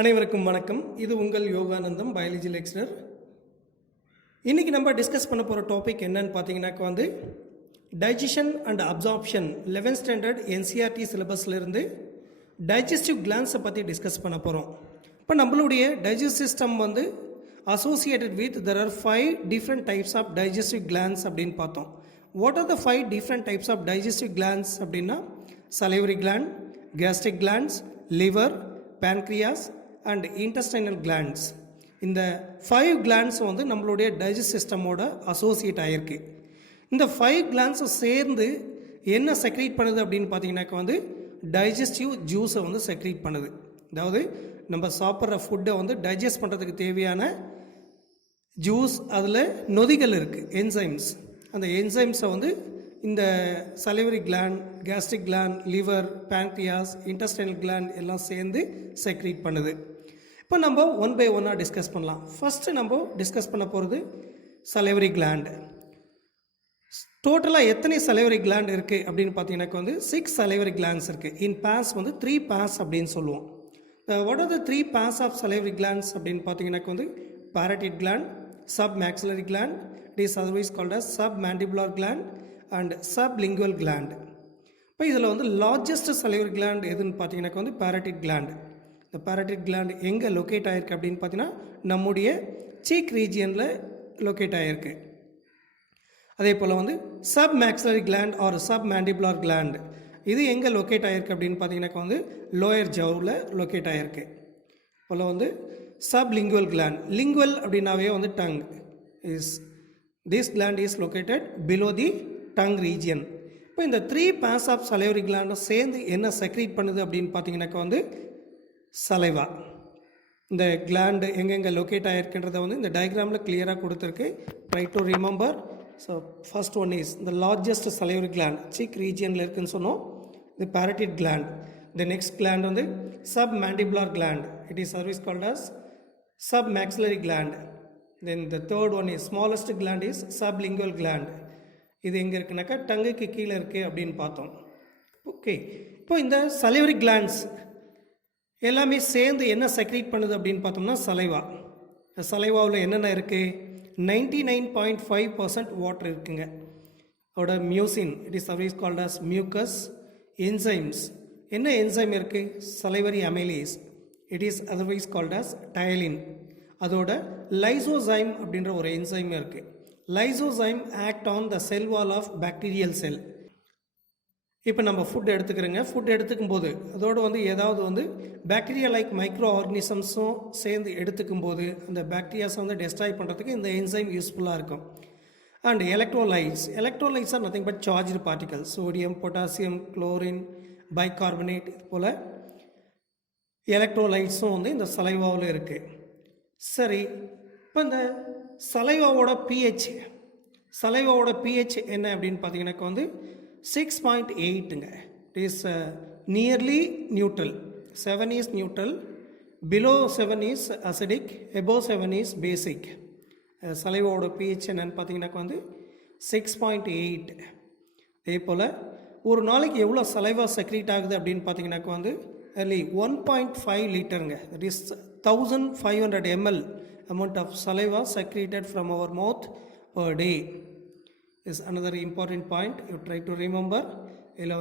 அனைவருக்கும் வணக்கம். இது உங்கள் யோகானந்தம் பயாலஜி லெக்சரர். இன்றைக்கி நம்ம டிஸ்கஸ் பண்ண போகிற டாபிக் என்னன்னு பார்த்தீங்கன்னாக்கா digestion and absorption 11th standard NCERT சிலபஸ்லேருந்து டைஜஸ்டிவ் கிளான்ஸை பற்றி டிஸ்கஸ் பண்ண போகிறோம். இப்போ நம்மளுடைய digest system associated with there are 5 different types of digestive glands அப்படின்னு பார்த்தோம். What are the 5 different types of digestive glands அப்படின்னா salivary gland, gastric glands, liver, pancreas and intestinal glands. இந்த 5 glands நம்மளுடைய டைஜஸ்ட் சிஸ்டமோட அசோசியேட் ஆகிருக்கு. இந்த 5 glands சேர்ந்து என்ன secrete பண்ணுது அப்படின்னு பார்த்தீங்கன்னாக்கா டைஜஸ்டிவ் ஜூஸை செக்ரீட் பண்ணுது. அதாவது நம்ம சாப்பிட்ற ஃபுட்டை டைஜஸ்ட் பண்ணுறதுக்கு தேவையான ஜூஸ், அதில் நொதிகள் இருக்குது, என்சைம்ஸ். அந்த என்சைம்ஸை இந்த salivary gland, gastric gland, liver, pancreas, intestinal gland எல்லாம் சேர்ந்து செக்ரீட் பண்ணுது. இப்போ நம்ம ஒன் பை ஒன்னாக டிஸ்கஸ் பண்ணலாம். ஃபஸ்ட்டு நம்ம டிஸ்கஸ் பண்ண போகிறது salivary gland. டோட்டலாக எத்தனை salivary gland இருக்குது அப்படின்னு பார்த்தீங்கன்னாக்கா 6 salivary glands இருக்குது. இன் pairs 3 pairs அப்படின்னு சொல்லுவோம். What are the 3 pairs of salivary glands அப்படின்னு பார்த்தீங்கன்னாக்கா parotid gland, submaxillary gland, it is otherwise called as submandibular gland and sublingual gland. இப்போ இதில் லார்ஜஸ்ட் salivary gland எதுன்னு பார்த்தீங்கன்னாக்கா parotid gland. இந்த parotid gland எங்கே லொக்கேட் ஆகிருக்கு அப்படின்னு பார்த்தீங்கன்னா நம்முடைய சீக் ரீஜியனில் லொக்கேட் ஆகிருக்கு. அதே போல் submaxillary gland or submandibular gland இது எங்கே லொக்கேட் ஆகிருக்கு அப்படின்னு பார்த்தீங்கன்னாக்கா லோயர் ஜவ்வில் லொக்கேட் ஆகிருக்கு. போல் sublingual gland, lingual அப்படின்னாவே tongue is, this gland is located below the tongue region. இப்போ இந்த 3 pairs ஆஃப் salivary gland சேர்ந்து என்ன செக்ரீட் பண்ணுது அப்படின்னு பார்த்தீங்கன்னாக்கா சலைவா. இந்த கிளாண்டு எங்கெங்கே லொக்கேட் ஆகிருக்குன்றதை இந்த டயக்ராமில் கிளியராக கொடுத்துருக்கு. Try to remember. So first one is the largest salivary gland cheek ரீஜியனில் இருக்குன்னு சொன்னோம், இது parotid gland. The next gland submandibular gland, it is otherwise called as submaxillary gland. Then the third one is smallest gland is sublingual gland. இது எங்கே இருக்குனாக்கா டங்குக்கு கீழே இருக்குது அப்படின்னு பார்த்தோம். ஓகே, இப்போ இந்த salivary glands எல்லாமே சேர்ந்து என்ன செக்ரீட் பண்ணுது அப்படின்னு பார்த்தோம்னா சலைவா. சலைவாவில் என்னென்ன இருக்குது? 99.5% வாட்டர் இருக்குங்க. அதோட mucin, it is always called as mucus. Enzymes, என்ன என்சைம் இருக்குது? salivary amylase, it is otherwise called as dialin. அதோட லைசோசைம் அப்படின்ற ஒரு என்சைம் இருக்குது. Lysozyme act on the cell wall of bacterial cell. இப்போ நம்ம ஃபுட் எடுத்துக்கிறோங்க. ஃபுட் எடுத்துக்கும் போது அதோடு ஏதாவது பாக்டீரியா லைக் மைக்ரோ ஆர்கனிசம்ஸும் சேர்ந்து எடுத்துக்கும் போது அந்த பாக்டீரியாஸை டெஸ்ட்ராய் பண்ணுறதுக்கு இந்த என்சைம் யூஸ்ஃபுல்லாக இருக்கும். And electrolytes are nothing but charged particles, sodium, potassium, chlorine, bicarbonate, இது போல் எலக்ட்ரோலைட்ஸும் இந்த சலைவாவில் இருக்குது. சரி, இப்போ இந்த சலைவாவோட பிஹெச் என்ன அப்படின்னு பார்த்தீங்கன்னாக்கா 6.8ங்க. It is nearly neutral. 7 is neutral, below 7 is acidic, above 7 is basic. சலைவாவோட பிஹெச் என்னன்னு பார்த்தீங்கன்னாக்கா 6.8. அதே போல் ஒரு நாளைக்கு எவ்வளோ சலைவா செக்ரீட் ஆகுது அப்படின்னு பார்த்தீங்கன்னாக்கா early 1.5 லிட்டருங்க. That is 1500 ml amount of saliva secreted from our mouth per day is another important point you try to remember. இதில்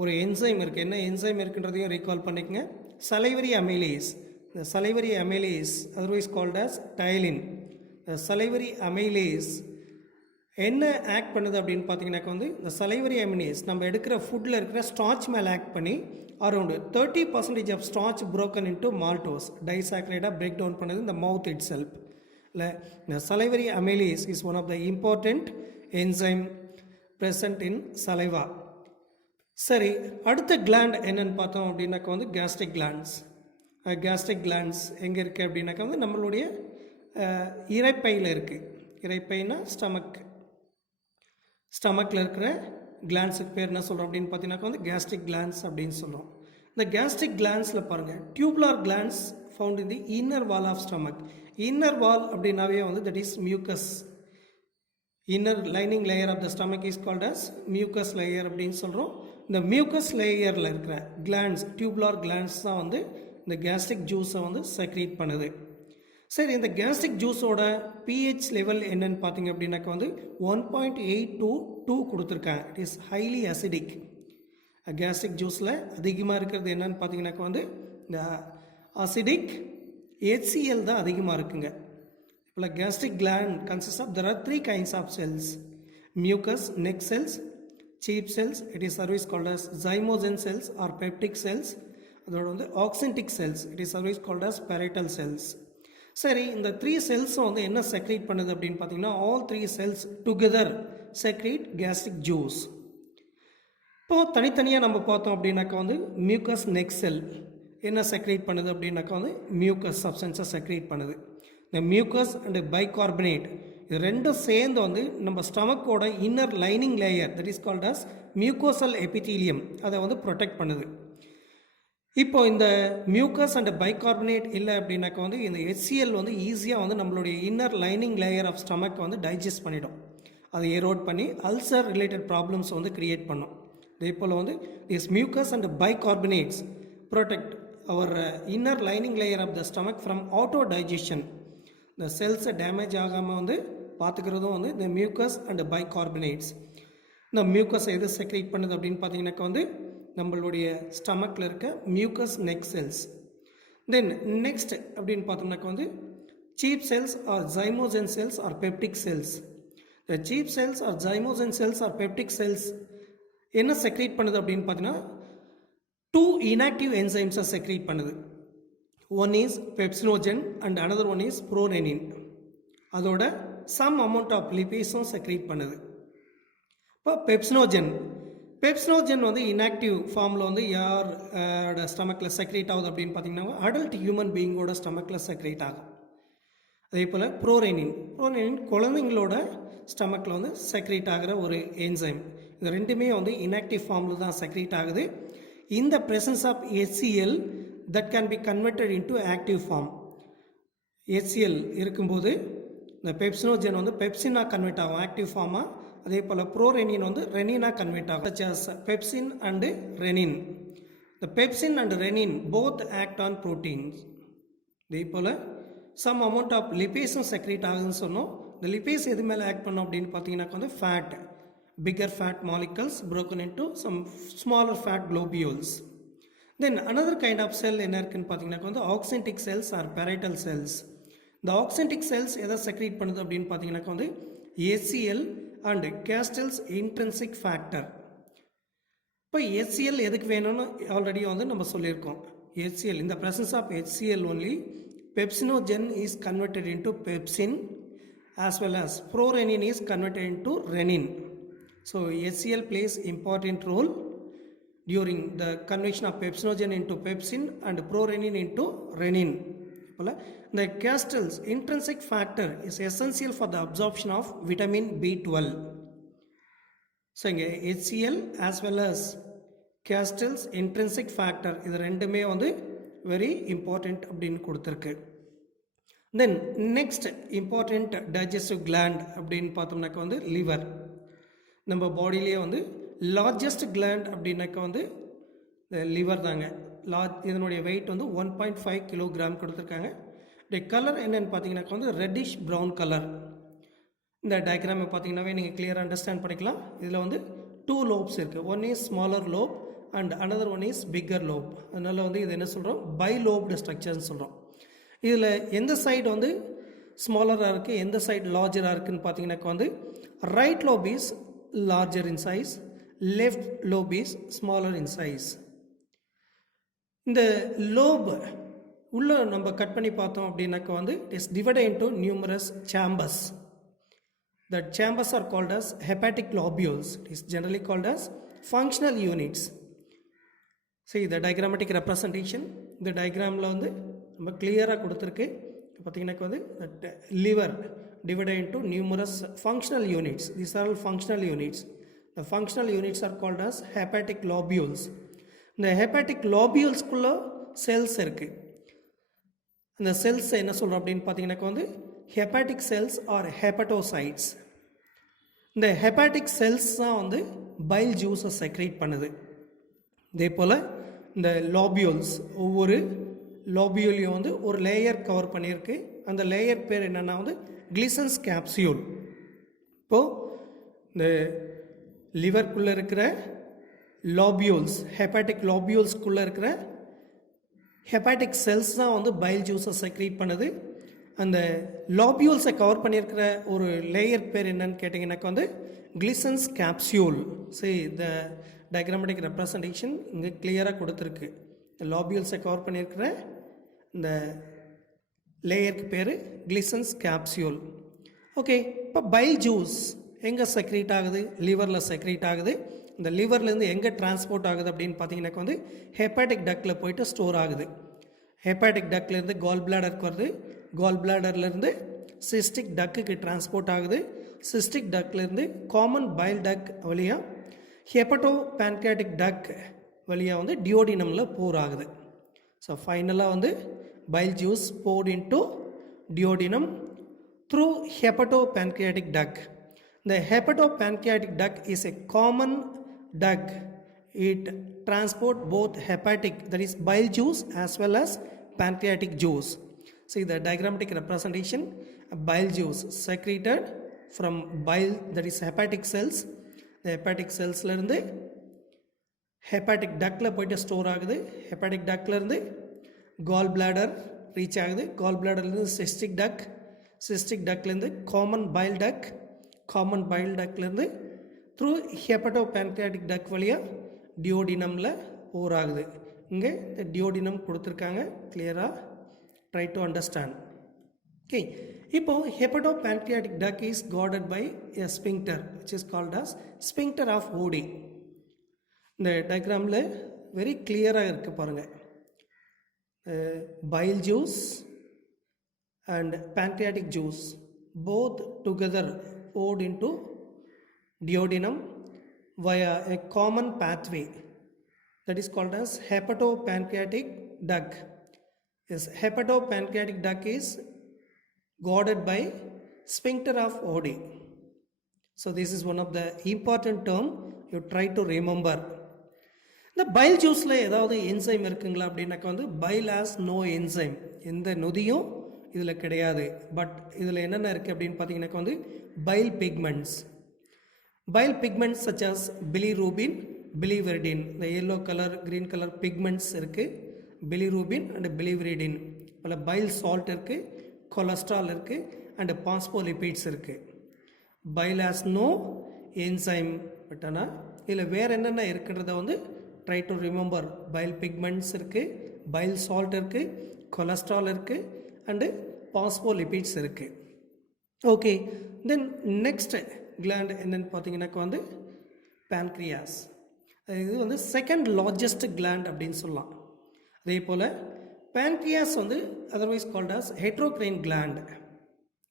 ஒரு என்சைம் இருக்குது. என்ன என்சைம் இருக்குன்றதையும் ரீகால் பண்ணிக்கங்க. salivary amylase. the salivary amylase otherwise called as dialin. the salivary amylase என்ன act பண்ணுது அப்படின்னு பார்த்தீங்கன்னாக்கா இந்த salivary amylase நம்ம எடுக்கிற ஃபுட்டில் இருக்கிற ஸ்டார்ச் மேலே ஆக்ட் பண்ணி around 30% of starch broken into maltose, disaccharide break down பண்ணுது இந்த மவுத் இட் செல்ஃப். இல்லை, இந்த salivary amylase is one of the important enzyme present in saliva. சரி, அடுத்த கிளாண்ட் என்னன்னு பார்த்தோம் அப்படின்னாக்கா gastric glands. gastric glands எங்கே இருக்குது அப்படின்னாக்கா நம்மளுடைய இரைப்பையில் இருக்குது. இரைப்பைனா ஸ்டமக்கில் இருக்கிற கிளான்ஸுக்கு பேர் என்ன சொல்கிறோம் அப்படின்னு பார்த்தீங்கன்னாக்கா gastric glands அப்படின்னு சொல்கிறோம். இந்த gastric glandsல பாருங்கள், tubular glands found in the inner wall of stomach. Inner wall அப்படின்னாவே that is mucus. Inner lining layer of the stomach is called as mucus layer அப்படின்னு சொல்கிறோம். இந்த மியூக்கஸ் லேயரில் இருக்கிற கிளாண்ட்ஸ், டியூபுலார் கிளாண்ட்ஸ் தான் இந்த கேஸ்ட்ரிக் ஜூஸை வந்து செக்ரீட் பண்ணுது. சரி, இந்த கேஸ்ட்ரிக் ஜூஸோட pH லெவல் என்னன்னு பார்த்தீங்க அப்படின்னாக்கா வந்து 1.8 to 2 கொடுத்துருக்காங்க. It is highly acidic. Gastric ஜூஸில் அதிகமாக இருக்கிறது என்னன்னு பார்த்தீங்கன்னாக்கா வந்து இந்த அசிடிக் HCl தான் அதிகமாக இருக்குங்க. இப்போ gastric gland consists of, there are 3 kinds of cells: mucus neck cells, cheap cells, it is otherwise called as zymogen cells or peptic cells, அதோட வந்து oxyntic cells, it is otherwise called as parietal cells. சரி, இந்த 3 செல்ஸும் வந்து என்ன secrete பண்ணுது அப்படின்னு பார்த்தீங்கன்னா, all 3 cells together secrete gastric juice. இப்போது தனித்தனியாக நம்ம பார்த்தோம் அப்படின்னாக்கா வந்து மியூக்கஸ் நெக் செல் என்ன செக்ரீட் பண்ணுது அப்படின்னாக்கா வந்து மியூக்கஸ் சப்ஸ்டன்ஸை செக்ரீட் பண்ணுது. இந்த மியூக்கஸ் அண்ட் பைகார்பனேட் இது ரெண்டும் சேர்ந்து வந்து நம்ம ஸ்டமக்கோட inner lining layer, that is called as mucosal epithelium, அதை வந்து ப்ரொடெக்ட் பண்ணுது. இப்போ இந்த மியூக்கஸ் அண்ட் பைகார்பனேட் இல்லை அப்படின்னாக்கா வந்து இந்த HCl வந்து ஈஸியாக வந்து நம்மளுடைய inner lining layer of stomach வந்து டைஜஸ்ட் பண்ணிடும். அதை எரோட் பண்ணி அல்சர் ரிலேட்டட் ப்ராப்ளம்ஸ் வந்து கிரியேட் பண்ணும். இதே போல் வந்து this mucus and bicarbonates protect our inner lining layer of the stomach from auto digestion. இந்த செல்ஸை டேமேஜ் ஆகாமல் வந்து பார்த்துக்கிறதும் வந்து இந்த மியூக்கஸ் அண்ட் பைகார்பனேட்ஸ். இந்த மியூக்கஸ் எது செக்ரேட் பண்ணுது அப்படின்னு பார்த்தீங்கன்னாக்கா வந்து நம்மளுடைய ஸ்டமக்கில் இருக்க mucus neck cells. Then next அப்படின்னு பார்த்தோம்னாக்கா வந்து cheap cells or zymogen cells or peptic cells. இந்த chief cells or zymogen cells or peptic cells என்ன செக்ரேட் பண்ணுது அப்படின்னு பார்த்தீங்கன்னா 2 inactive enzymes are secrete பண்ணுது. One is pepsinogen and another one is prorenin. அதோட some amount of lipases secrete பண்ணுது. இப்போ pepsinogen வந்து inactive ஃபார்மில் வந்து யாரோட ஸ்டமக்கில் செக்ரேட் ஆகுது அப்படின்னு பார்த்தீங்கன்னா அடல்ட் ஹியூமன் பீயிங்கோட ஸ்டமக்கில் செக்ரேட் ஆகும். அதே போல் ப்ரோரெனின் குழந்தைங்களோட ஸ்டமக்கில் வந்து செக்ரேட் ஆகிற ஒரு என்சைம். இது ரெண்டுமே வந்து inactive ஃபார்மில் தான் செக்ரேட் ஆகுது. In the presence of HCl that can be converted into active form. HCl இருக்கும்போது இந்த பெப்சினோஜன் வந்து பெப்சினாக கன்வெர்ட் ஆகும் ஆக்டிவ் ஃபார்மாக. அதே போல் ப்ரோரெனின் வந்து ரெனினாக கன்வெர்ட் ஆகும். such as pepsin and renin. The pepsin and renin both act on proteins. இதே போல் some amount of lipases secrete ஆகுதுன்னு சொன்னோம். இந்த லிபேஸ் எது மேலே ஆக்ட் பண்ணோம் அப்படின்னு பார்த்தீங்கன்னாக்கா வந்து fat, bigger fat molecules broken into some smaller fat globules. Then another kind of cell என்ன இருக்குன்னு பார்த்தீங்கன்னா வந்து oxyntic cells or parietal cells. இந்த oxyntic cells எதை செக்ரீட் பண்ணுது அப்படின்னு பார்த்தீங்கன்னா வந்து HCl and Castle's intrinsic factor. இப்போ HCl எதுக்கு வேணும்னு ஆல்ரெடி வந்து நம்ம சொல்லியிருக்கோம். HCl in the presence of HCl only pepsinogen is converted into pepsin as well as prorenin is converted into renin. So HCl plays important role during the conversion of pepsinogen into pepsin and prorenin into renin. The Castle's intrinsic factor is essential for the absorption of vitamin B12. So HCl as well as Castle's intrinsic factor இது ரெண்டுமே வந்து very important அப்படின்னு கொடுத்துருக்கு. Then next important digestive gland அப்படின்னு பார்த்தோம்னாக்கா வந்து liver. நம்ம பாடியிலே வந்து லார்ஜஸ்ட் கிளாண்ட் அப்படின்னாக்கா வந்து லிவர் தாங்க. இதனுடைய வெயிட் வந்து 1.5 கிலோகிராம் கொடுத்துருக்காங்க. கலர் என்னன்னு பார்த்தீங்கன்னாக்கா வந்து ரெட்டிஷ் ப்ரௌன் கலர். இந்த டயக்ராமை பார்த்தீங்கன்னாவே நீங்கள் கிளியராக அண்டர்ஸ்டாண்ட் பண்ணிக்கலாம். இதில் வந்து 2 லோப்ஸ் இருக்குது. One is smaller lobe and another one is bigger lobe. அதனால் வந்து இது என்ன சொல்கிறோம், பை லோப்டு ஸ்ட்ரக்சர்னு சொல்கிறோம். இதில் எந்த சைடு வந்து ஸ்மாலராக இருக்குது, எந்த சைடு லார்ஜராக இருக்குதுன்னு பார்த்தீங்கன்னாக்கா வந்து right lobe is larger in size, left lobe is smaller in size. இந்த lobe உள்ள நம்ம கட் பண்ணி பார்த்தோம் அப்படின்னாக்கா வந்து it is divided into numerous chambers. The chambers are called as hepatic lobules. It is generally called as functional units. See the diagrammatic representation. இந்த diagramல வந்து நம்ம கிளியராக கொடுத்துருக்கு. பார்த்தீங்கன்னாக்கா வந்து liver divided into numerous functional units. These are all functional units. The functional units are called as hepatic lobules. இந்த hepatic lobules குள்ள cells இருக்கு. இந்த cells என்ன சொல்றோம் அப்படின்னு பார்த்தீங்கன்னாக்கா வந்து hepatic cells or hepatocytes. இந்த hepatic cells தான் வந்து bile juice செக்ரேட் பண்ணுது. இதே போல் இந்த lobules ஒவ்வொரு லோபியூலையும் வந்து ஒரு லேயர் கவர் பண்ணியிருக்கு. அந்த லேயர் பேர் என்னென்னா வந்து கிளிசன்ஸ் கேப்சியூல். இப்போது இந்த லிவர்க்குள்ளே இருக்கிற லாபியூல்ஸ், ஹெப்பாட்டிக் லாபியூல்ஸ்குள்ளே இருக்கிற ஹெப்பாட்டிக் செல்ஸ் தான் வந்து பைல் ஜூஸை செக்ரீட் பண்ணுது. அந்த லாபியூல்ஸை கவர் பண்ணியிருக்கிற ஒரு லேயர் பேர் என்னன்னு கேட்டிங்கன்னாக்கா வந்து கிளிசன்ஸ் கேப்சியூல். சரி, இந்த டயக்ராமேட்டிக் ரெப்ரசன்டேஷன் இங்கே கிளியராக கொடுத்துருக்கு. இந்த லாபியூல்ஸை கவர் பண்ணியிருக்கிற இந்த லேயருக்கு பேர் கிளிசன்ஸ் கேப்சியூல். ஓகே, இப்போ பைல் ஜூஸ் எங்கே செக்ரீட் ஆகுது? லிவரில் செக்ரீட் ஆகுது. இந்த லிவர்லேருந்து எங்கே டிரான்ஸ்போர்ட் ஆகுது அப்படின்னு பார்த்தீங்கன்னாக்கா வந்து ஹெப்பாட்டிக் டக்கில் போயிட்டு ஸ்டோர் ஆகுது. ஹெப்பாட்டிக் டக்லேருந்து கால் பிளாடருக்கு வருது. கால் பிளாடர்லேருந்து சிஸ்டிக் டக்குக்கு டிரான்ஸ்போர்ட் ஆகுது. சிஸ்டிக் டக்லேருந்து காமன் பைல் டக் வழியாக ஹெப்பட்டோ பேன்கிரியாட்டிக் டக் வழியாக வந்து டியோடினமில் போர் ஆகுது. ஸோ ஃபைனலாக வந்து file juice poured into duodenum through hepatopancreatic duct. The hepatopancreatic duct is a common duct. It transport both hepatic, that is bile juice, as well as pancreatic juice. See the diagrammatic representation. Bile juice secreted from bile, that is hepatic cells. The hepatic cells இருந்து hepatic டக்கில் போய்ட்டு store ஆகுது. Hepatic டக்லேருந்து gall bladder reach ஆகுது. கால் பிளாடர்லேருந்து cystic டக், cystic டக்லேருந்து common file டக், common file டக்லேருந்து through ஹெப்பட்டோ pancreatic டக் வழியாக டியோடினமில் போர் ஆகுது. இங்கே இந்த duodenum கொடுத்துருக்காங்க, கிளியராக ட்ரை டு அண்டர்ஸ்டாண்ட். ஓகே, இப்போது hepatopancreatic duct is guarded by a sphincter which is called as sphincter of Oddi. இந்த டயக்ராமில் very கிளியராக இருக்குது பாருங்கள். bile juice and pancreatic juice both together poured into duodenum via a common pathway that is called as hepatopancreatic duct. Yes, hepatopancreatic duct is guarded by sphincter of Oddi. So this is one of the important term you try to remember. இந்த file ஜூஸில் ஏதாவது enzyme இருக்குங்களா அப்படின்னாக்கா வந்து file has no enzyme, எந்த நொதியும் இதில் கிடையாது. But இதில் என்னென்ன இருக்குது அப்படின்னு பார்த்தீங்கன்னாக்கா வந்து bile pigments, bile pigments such as bilirubin, biliverdin, இந்த yellow colour green colour pigments இருக்குது. Bilirubin and biliverdin. பல பைல் சால்ட் இருக்குது, கொலஸ்ட்ரால் இருக்குது அண்டு பாஸ்போலிபிட்ஸ் இருக்குது. Bile has no enzyme. But ஆனால் இதில் வேறு என்னென்ன இருக்குன்றத வந்து try to remember. Bile pigments இருக்குது, பைல் சால்ட் இருக்குது, கொலஸ்ட்ரால் இருக்குது அண்டு பாஸ்போலிபிட்ஸ் இருக்குது. ஓகே, தென் நெக்ஸ்ட் கிளாண்ட் என்னென்னு பார்த்தீங்கன்னாக்கா வந்து பேன்க்ரியாஸ். இது வந்து செகண்ட் லார்ஜஸ்ட் கிளாண்ட் அப்படின்னு சொல்லலாம். அதே போல் பேன்க்ரியாஸ் வந்து அதர்வைஸ் கால்ட் அஸ் ஹெட்ரோக்ரைன் கிளாண்ட்.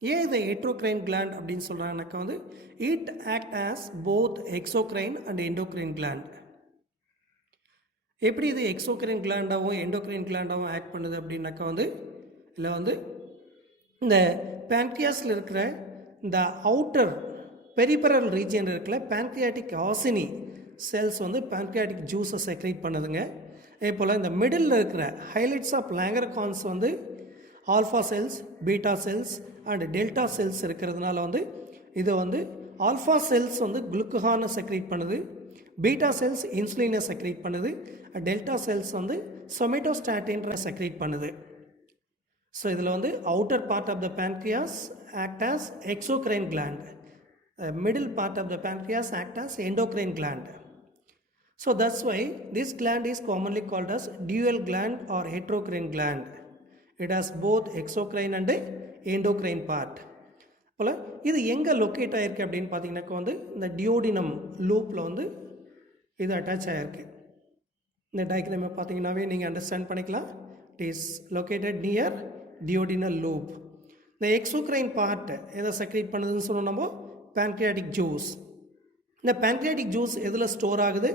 ஏன் இதை ஹெட்ரோக்ரைன் கிளாண்ட் அப்படின்னு சொல்கிறாங்கனாக்கா வந்து it act as both exocrine and endocrine gland. எப்படி இது எக்ஸோக்ரைன் கிளாண்டாகவும் எண்டோக்ரைன் கிளாண்டாகவும் ஆக்ட் பண்ணுது அப்படின்னாக்கா வந்து இல்லை வந்து இந்த பேன்க்ரியாஸில் இருக்கிற இந்த அவுட்டர் பெரிபரல் ரீஜியன் இருக்கிற பேன்க்ரியாட்டிக் ஆசினி செல்ஸ் வந்து பேன்க்ரியாட்டிக் ஜூஸை செக்ரேட் பண்ணுதுங்க. அதே போல் இந்த மிடில் இருக்கிற ஹைலைட்ஸ் ஆஃப் லேங்கர்கான்ஸ் வந்து alpha cells, beta cells and delta cells இருக்கிறதுனால வந்து இதை வந்து ஆல்ஃபா செல்ஸ் வந்து குளுக்கோகானை செக்ரேட் பண்ணுது, பீட்டா செல்ஸ் இன்சுலினை செக்ரேட் பண்ணுது, டெல்டா செல்ஸ் வந்து சொமேட்டோஸ்டாட்டின்ற செக்ரேட் பண்ணுது. ஸோ இதில் வந்து outer part of the pancreas act as exocrine gland, middle part of the pancreas act as endocrine gland. So that's why this gland is commonly called as dual gland or heterocrine gland. It has both exocrine and endocrine part. போல் இது எங்கே locate ஆகிருக்கு அப்படின்னு பார்த்தீங்கன்னாக்கா வந்து இந்த duodenum லூப்பில் வந்து இது அட்டாச் ஆகிருக்கு. இந்த டயக்ராமை பார்த்தீங்கன்னாவே நீங்கள் அண்டர்ஸ்டாண்ட் பண்ணிக்கலாம். It is located near duodenal loop. இந்த எக்ஸோக்ரைன் பார்ட் எதை செக்ரேட் பண்ணுதுன்னு சொன்னோம் நம்ம, பேன்க்ரியாட்டிக் ஜூஸ். இந்த பேன்க்ரியாட்டிக் ஜூஸ் எதில் ஸ்டோர் ஆகுது?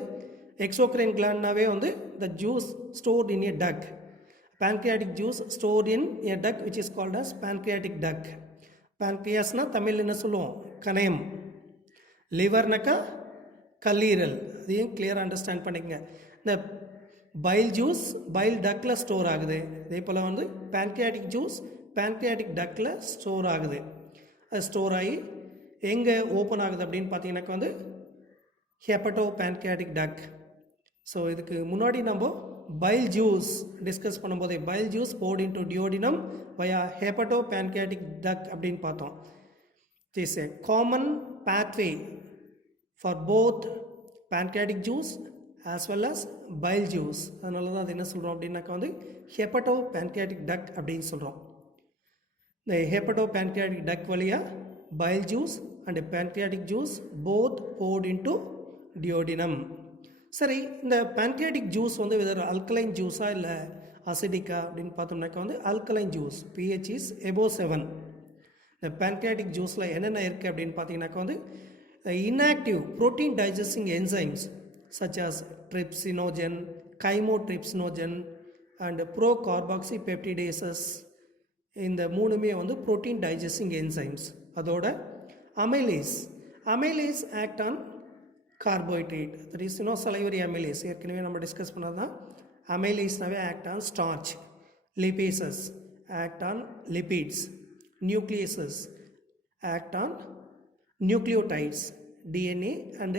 எக்ஸோக்ரைன் கிளாண்ட்னாவே வந்து the juice stored in a duct. pancreatic juice stored in a duct which is called as pancreatic duct. pancreasனா தமிழ் என்ன சொல்லுவோம்? கணையம். லிவர்னாக்கா கல்லீரல். அதையும் கிளியராக அண்டர்ஸ்டாண்ட் பண்ணிக்கங்க. இந்த பைல் ஜூஸ் பைல் டக்கில் ஸ்டோர் ஆகுது. இதே போல் வந்து பேன்க்ரியாட்டிக் ஜூஸ் பேன்க்ரியாட்டிக் டக்கில் ஸ்டோர் ஆகுது. அது ஸ்டோர் ஆகி எங்கே ஓப்பன் ஆகுது அப்படின்னு பார்த்தீங்கன்னாக்கா வந்து ஹெப்படோ பேன்க்ரியாட்டிக் டக். ஸோ இதுக்கு முன்னாடி நம்ம பைல் ஜூஸ் டிஸ்கஸ் பண்ணும்போதே bile juice poured into duodenum via hepatopancreatic duct அப்படின்னு பார்த்தோம். It is a common pathway for both pancreatic juice as well as bile juice. அதனால தான் அது என்ன சொல்கிறோம் அப்படின்னாக்கா வந்து ஹெப்படோ பேன்க்ரியாட்டிக் டக் அப்படின்னு சொல்கிறோம். இந்த ஹெப்படோ பேன்க்ரியாட்டிக் டக் வழியாக bile juice and pancreatic juice both poured into duodenum. சரி, இந்த பேன்க்ரியாட்டிக் ஜூஸ் வந்து வெதர் அல்கலைன் ஜூஸா இல்லை அசிடிக்கா அப்படின்னு பார்த்தோம்னாக்கா வந்து alkaline juice. pH is above 7. இந்த பேன்க்ரியாட்டிக் ஜூஸில் என்னென்ன இருக்குது அப்படின்னு பார்த்தீங்கன்னாக்கா வந்து inactive protein digesting enzymes such as trypsinogen, chymotrypsinogen and procarboxypeptidases. இந்த மூணுமே வந்து protein digesting enzymes. அதோட amylase act on carbohydrate, that is salivary amylase. ஏற்கனவே நம்ம டிஸ்கஸ் பண்ணது தான். amylaseனாவே act on starch. lipases act on lipids. nucleases act on nucleotides, DNA and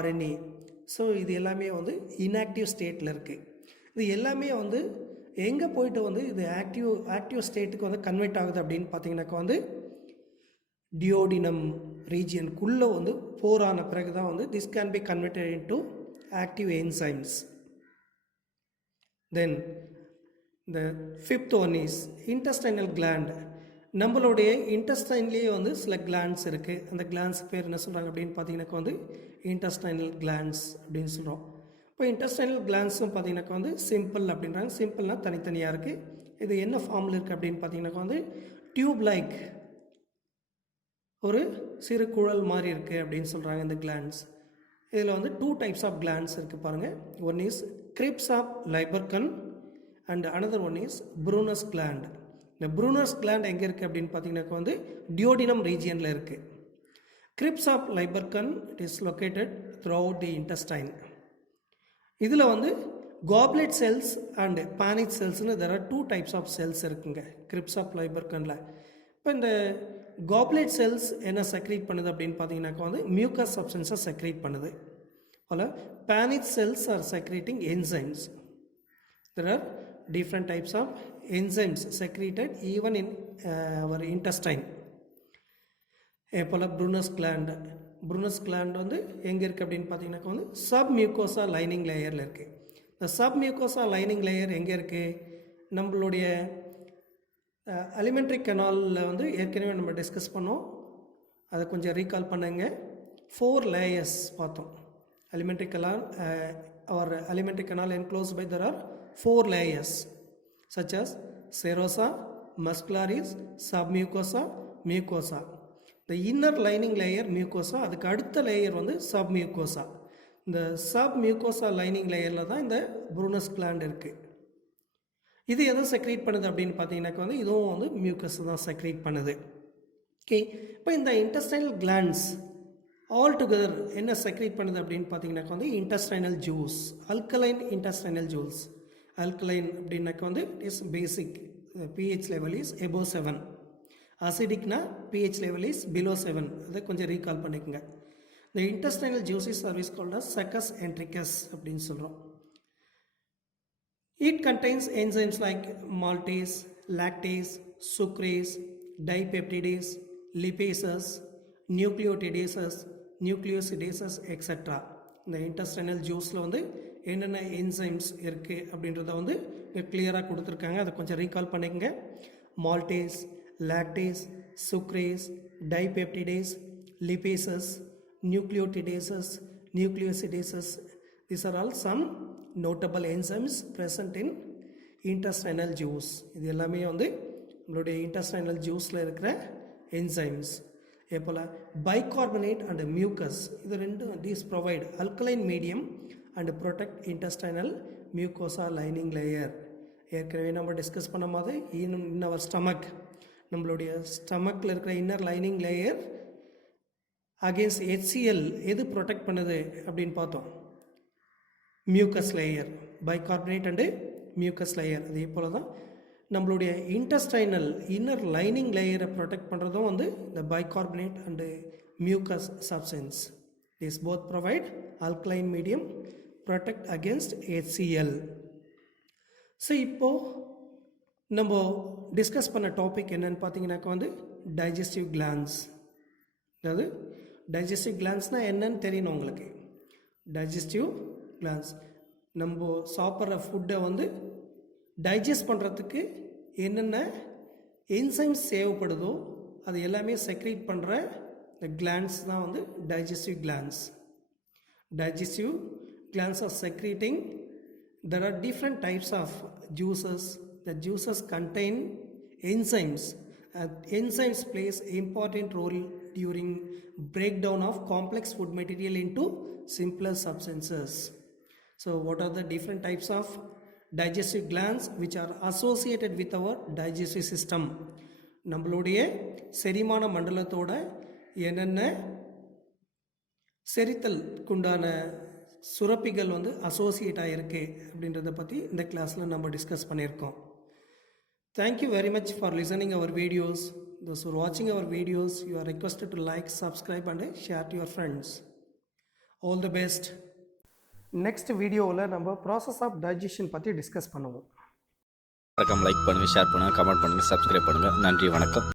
RNA. So இது எல்லாமே வந்து இன்ஆக்டிவ் ஸ்டேட்டில் இருக்குது. இது எல்லாமே வந்து எங்கே போயிட்டு வந்து இது ஆக்டிவ் ஸ்டேட்டுக்கு வந்து கன்வெர்ட் ஆகுது அப்படின்னு பார்த்தீங்கன்னாக்கா வந்து டியோடினம் ரீஜியனுக்குள்ளே வந்து போர் ஆன பிறகு தான் வந்து this can be converted into active enzymes. Then the fifth one is intestinal gland. நம்மளுடைய இன்டெஸ்டைன்லேயே வந்து சில கிளாண்ட்ஸ் இருக்குது. அந்த கிளாண்ட்ஸ் பேர் என்ன சொல்கிறாங்க அப்படின்னு பார்த்தீங்கன்னாக்கா வந்து இன்டெஸ்டைனல் கிளாண்ட்ஸ் அப்படின்னு சொல்கிறோம். இப்போ இன்டெஸ்டைனல் கிளாண்ட்ஸும் பார்த்தீங்கன்னாக்கா வந்து சிம்பிள் அப்படின்றாங்க. சிம்பிள்னால் தனித்தனியாக இருக்குது. இது என்ன ஃபார்மில் இருக்குது அப்படின்னு பார்த்தீங்கன்னாக்கா வந்து டியூப் லைக் ஒரு சிறு குழல் மாதிரி இருக்குது அப்படின்னு சொல்கிறாங்க இந்த கிளாண்ட்ஸ். இதில் வந்து 2 டைப்ஸ் ஆஃப் கிளாண்ட்ஸ் இருக்குது பாருங்கள். One is crypts of Lieberkuhn and another one is Brunner's gland. இந்த ப்ரூனஸ் கிளாண்ட் எங்கே இருக்குது அப்படின்னு பார்த்தீங்கன்னாக்கா வந்து டியோடினம் ரீஜியனில் இருக்குது. Crypts of Lieberkuhn it is located throughout the intestine. இதில் வந்து காப்லெட் செல்ஸ் அண்ட் பானிக் செல்ஸ்னு there are 2 types of cells இருக்குங்க கிரிப்ஸ் ஆஃப் லைபர்கனில். இப்போ இந்த காப்லெட் செல்ஸ் என்ன செக்ரேட் பண்ணுது அப்படின்னு பார்த்தீங்கன்னாக்கா வந்து மியூக்கஸ் சப்ஸ்டன்ஸை செக்ரேட் பண்ணுது. அதில் Paneth cells are secreting enzymes. There are different types of enzymes secreted even in our intestine. போல் ப்ரூனஸ் கிளாண்ட் வந்து எங்கே இருக்குது அப்படின்னு பார்த்தீங்கன்னாக்கா வந்து சப் மியூக்கோசா லைனிங் லேயரில் இருக்குது. இந்த சப் மியூக்கோசா லைனிங் லேயர் எங்கே இருக்குது? நம்மளுடைய alimentary canalல வந்து ஏற்கனவே நம்ம டிஸ்கஸ் பண்ணோம். அதை கொஞ்சம் ரீகால் பண்ணுங்க. 4 லேயர்ஸ் பார்த்தோம். alimentary canal enclosed by there are 4 layers such as serosa, muscularis, submucosa, mucosa. The inner lining layer mucosa, அதுக்கு அடுத்த லேயர் வந்து submucosa. இந்த submucosa lining லேயரில் தான் இந்த ப்ரூனஸ் கிளாண்ட் இருக்குது. இது எதை செக்ரேட் பண்ணுது அப்படின்னு பார்த்தீங்கன்னாக்கா வந்து இதுவும் வந்து மியூக்கஸ் தான் செக்ரேட் பண்ணுது. ஓகே, இப்போ இந்த இன்டெஸ்டைனல் கிளாண்ட்ஸ் ஆல் டுகெதர் என்ன செக்ரேட் பண்ணுது அப்படின்னு பார்த்தீங்கன்னாக்கா வந்து intestinal juice, alkaline intestinal juice. Alkaline அப்படின்னாக்கா வந்து is basic, pH level is above 7. அசிடிக்னா pH லெவல் இஸ் below 7. அதை கொஞ்சம் ரீகால் பண்ணிக்கோங்க. இந்த intestinal juices service called as succus entericus அப்படின்னு சொல்கிறோம். It contains enzymes like maltase, lactase, sucrase, dipeptidase, lipases, nucleotidases, nucleosidases, etc. இந்த இன்டெஸ்டைனல் ஜூஸில் வந்து என்னென்ன என்சைம்ஸ் இருக்குது அப்படின்றத வந்து கிளியராக கொடுத்துருக்காங்க. அதை கொஞ்சம் ரீகால் பண்ணிக்கங்க. Maltase, lactase, sucrase, dipeptidase, lipases, nucleotidases, nucleosidases. These are all some notable enzymes present in intestinal juice. இது எல்லாமே வந்து உங்களுடைய intestinal juiceல இருக்கிற enzymes. எப்போல bicarbonate and mucus, இது ரெண்டும் these provide alkaline medium and protect intestinal mucosa lining layer. ஏற்கனவே நம்ம discuss பண்ண மாதிரி in our stomach, நம்மளுடைய ஸ்டமக்கில் இருக்கிற inner lining layer against HCl எது ப்ரொடெக்ட் பண்ணுது அப்படின்னு பார்த்தோம். Mucus layer. Bicarbonate and mucus layer. அதே போல் தான் நம்மளுடைய இன்டெஸ்டைனல் இன்னர் லைனிங் லேயரை ப்ரொடெக்ட் பண்ணுறதும் வந்து இந்த bicarbonate and mucus substance. This both provide alkaline medium, protect against HCl. So இப்போது நம்ம டிஸ்கஸ் பண்ண டாபிக் என்னென்னு பார்த்தீங்கன்னாக்கா வந்து டைஜஸ்டிவ் கிளான்ஸ். அதாவது டைஜஸ்டிவ் கிளான்ஸ்னால் என்னன்னு தெரியணும் உங்களுக்கு. டைஜஸ்டிவ் கிளான்ஸ் நம்ம சாப்பிட்ற ஃபுட்டை வந்து டைஜஸ்ட் பண்ணுறதுக்கு என்னென்ன என்சைம்ஸ் தேவைப்படுதோ அது எல்லாமே செக்ரேட் பண்ணுற இந்த கிளான்ஸ் தான் வந்து digestive glands. Digestive glands are secreting. There are different types of juices. The juices contain enzymes. Enzymes plays important role during breakdown of complex food material into simpler substances. So what are the different types of digestive glands which are associated with our digestive system? நம்மளுடைய செரிமான மண்டலத்தோட என்னென்ன செரித்தலுக்குண்டான சுரப்பிகள் வந்து associate ஆகிருக்கு அப்படின்றத பற்றி இந்த கிளாஸில் நம்ம டிஸ்கஸ் பண்ணியிருக்கோம். Thank you very much for listening our videos. Those are வாட்சிங் our videos, you are requested to like, subscribe and share to your friends. All the best. Next வீடியோவில் நம்ம ப்ராசஸ் ஆஃப் டைஜஷன் பற்றி டிஸ்கஸ் பண்ணுவோம். Like பண்ணுங்கள், share பண்ணுங்கள், comment பண்ணுங்கள், subscribe பண்ணுங்கள். நன்றி, வணக்கம்.